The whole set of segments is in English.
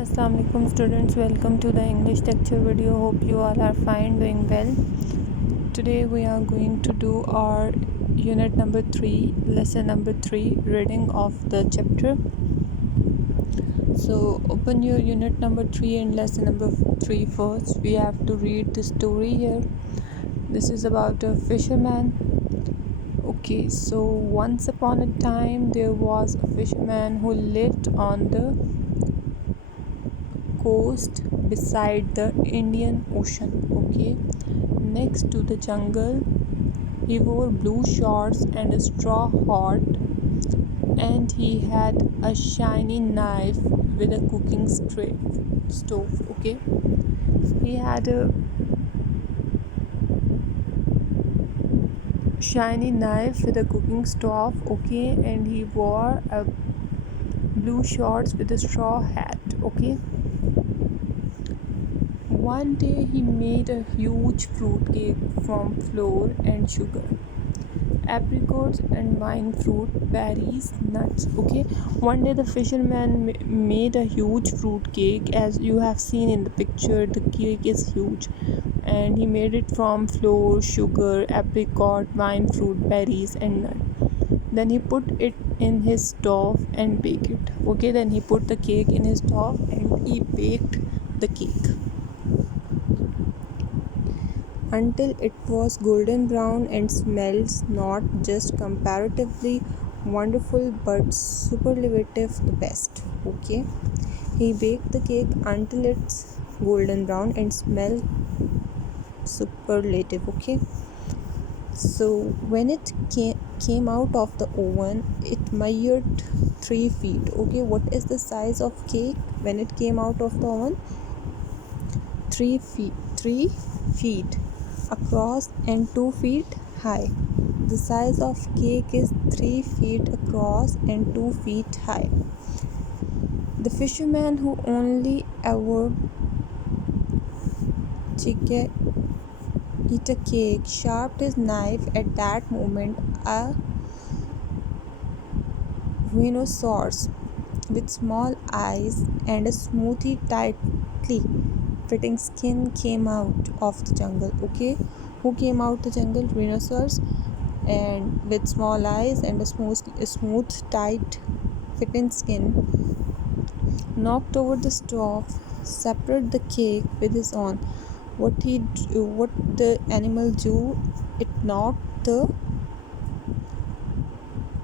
Assalamualaikum students, welcome to the English lecture video. Hope you all are fine, doing well. Today we are going to do our unit number 3, lesson number 3, reading of the chapter. So open your unit number 3 and lesson number 3 first. We have to read the story here. This is about a fisherman. Okay, so once upon a time there was a fisherman who lived on the coast beside the Indian Ocean. Okay, next to the jungle. He wore blue shorts and a straw hat, and he had a shiny knife with a cooking stove. Okay, he had a shiny knife with a cooking stove. Okay, and he wore a blue shorts with a straw hat. Okay, one day he made a huge fruit cake from flour and sugar, apricots and vine fruit, berries, nuts. Okay, one day the fisherman made a huge fruit cake. As you have seen in the picture, the cake is huge, and he made it from flour, sugar, apricot, vine fruit, berries and nuts. Then he put it in his stove and baked it. Okay, then he put the cake in his stove and he baked the cake until it was golden brown and smells not just comparatively wonderful but superlative the best. Okay, he baked the cake until it's golden brown and smell superlative. Okay, so when it came out of the oven, it measured 3 feet. Okay, what is the size of cake when it came out of the oven? 3 feet across and 2 feet high. The size of cake is 3 feet across and 2 feet high. The fisherman, who only ever eat a cake, sharpened his knife. At that moment, a rhinoceros with small eyes and a smoothly tightly fitting skin came out of the jungle. Okay, who came out the jungle? Rhinoceros, and with small eyes and a smooth tight fitting skin, knocked over the stove, separated the cake with his own. What the animal do? It knocked the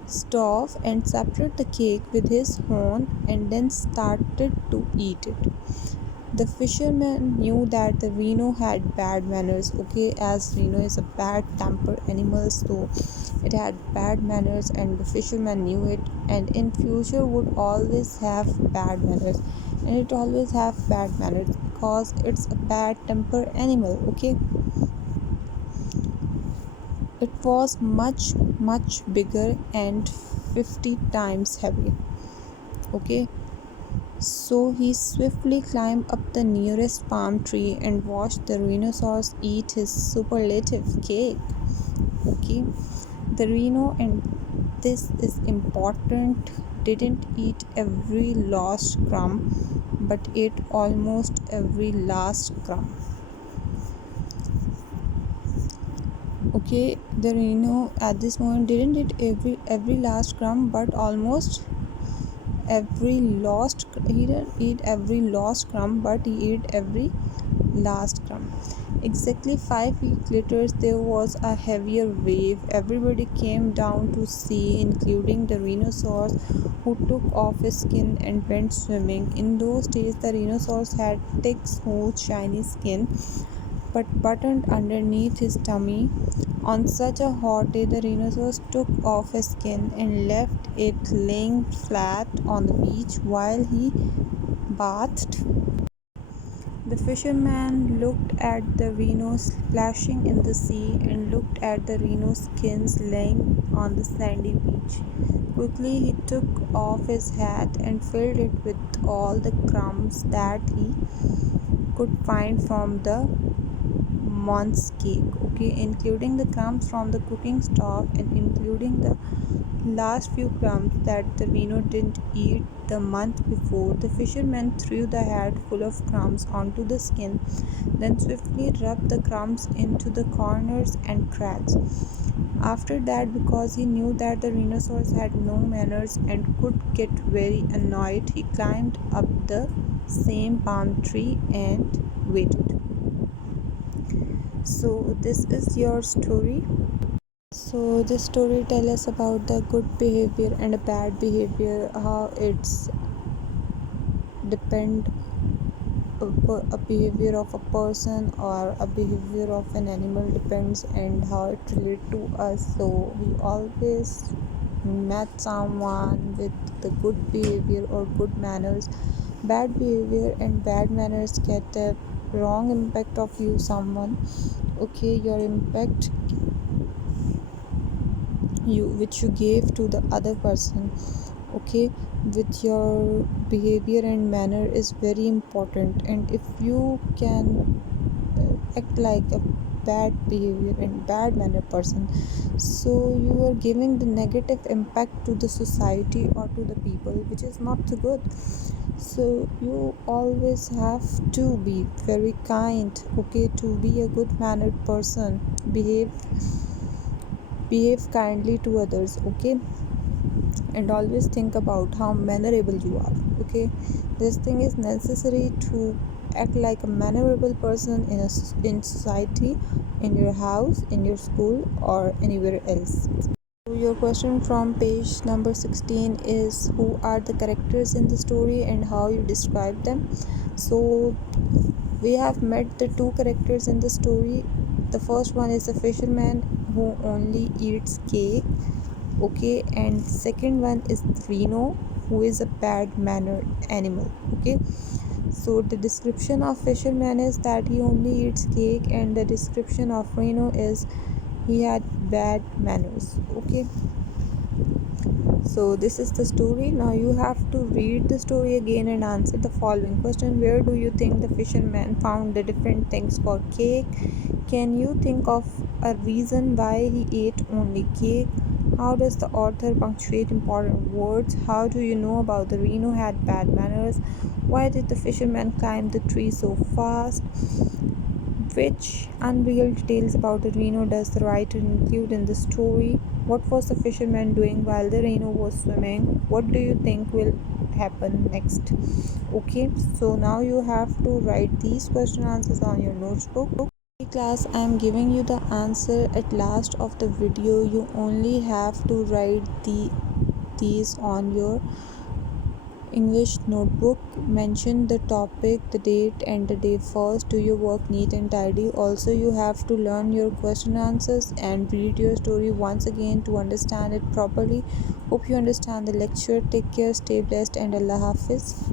stove and separated the cake with his horn and then started to eat it. The fisherman knew that the rhino had bad manners. Okay, as rhino is a bad temper animal, so it had bad manners, and the fisherman knew it, and in future would always have bad manners, and it always have bad manners because it's a bad temper animal. Okay, it was much bigger and 50 times heavier. Okay, so he swiftly climbed up the nearest palm tree and watched the rhinoceros eat his superlative cake. Okay, the rhino, and this is important, didn't eat every last crumb but ate almost every last crumb. Okay, the rhino at this moment didn't eat every last crumb but almost every lost he didn't eat every lost crumb but he ate every last crumb. Exactly 5 weeks later, there was a heavier wave. Everybody came down to see, including the rhinoceros, who took off his skin and went swimming. In those days, the rhinoceros had thick, smooth, shiny skin, but buttoned underneath his tummy. On such a hot day, the rhinoceros took off his skin and left it laying flat on the beach while he bathed. The fisherman looked at the rhino splashing in the sea and looked at the rhino's skins laying on the sandy beach. Quickly he took off his hat and filled it with all the crumbs that he could find from the month's cake. Okay, including the crumbs from the cooking stove and including the last few crumbs that the rhino didn't eat the month before, the fisherman threw the hat full of crumbs onto the skin, then swiftly rubbed the crumbs into the corners and cracks. After that, because he knew that the rhinoceros had no manners and could get very annoyed, he climbed up the same palm tree and waited. So, this is your story. So, this story tells us about the good behavior and a bad behavior, how it's depend a behavior of a person or a behavior of an animal depends and how it relate to us. So we always met someone with the good behavior or good manners. Bad behavior and bad manners get the wrong impact of you someone. Okay, your impact you which you gave to the other person, okay, with your behavior and manner is very important. And if you can act like a bad behavior and bad manner person, so you are giving the negative impact to the society or to the people, which is not good. So you always have to be very kind, okay, to be a good mannered person. Behave kindly to others, okay, and always think about how mannerable you are, okay. This thing is necessary to act like a mannerable person in society, in your house, in your school, or anywhere else. So your question from page number 16 is, who are the characters in the story and how you describe them. So we have met the two characters in the story. The first one is the fisherman who only eats cake, okay, and second one is Rhino, who is a bad mannered animal, okay. So the description of fisherman is that he only eats cake, and the description of Rhino is he had bad manners, okay. So this is the story. Now you have to read the story again and answer the following question. Where do you think the fisherman found the different things for cake? Can you think of a reason why he ate only cake? How does the author punctuate important words? How do you know about the Rhino had bad manners? Why did the fisherman climb the tree so fast? Which unreal details about the Rhino does the writer include in the story? What was the fisherman doing while the Rhino was swimming? What do you think will happen next? Okay, so now you have to write these question answers on your notebook. Hey class, I am giving you the answer at last of the video. You only have to write these on your English notebook. Mention the topic, the date, and the day first. Do your work neat and tidy. Also, you have to learn your question answers and read your story once again to understand it properly. Hope you understand the lecture. Take care, stay blessed, and Allah Hafiz.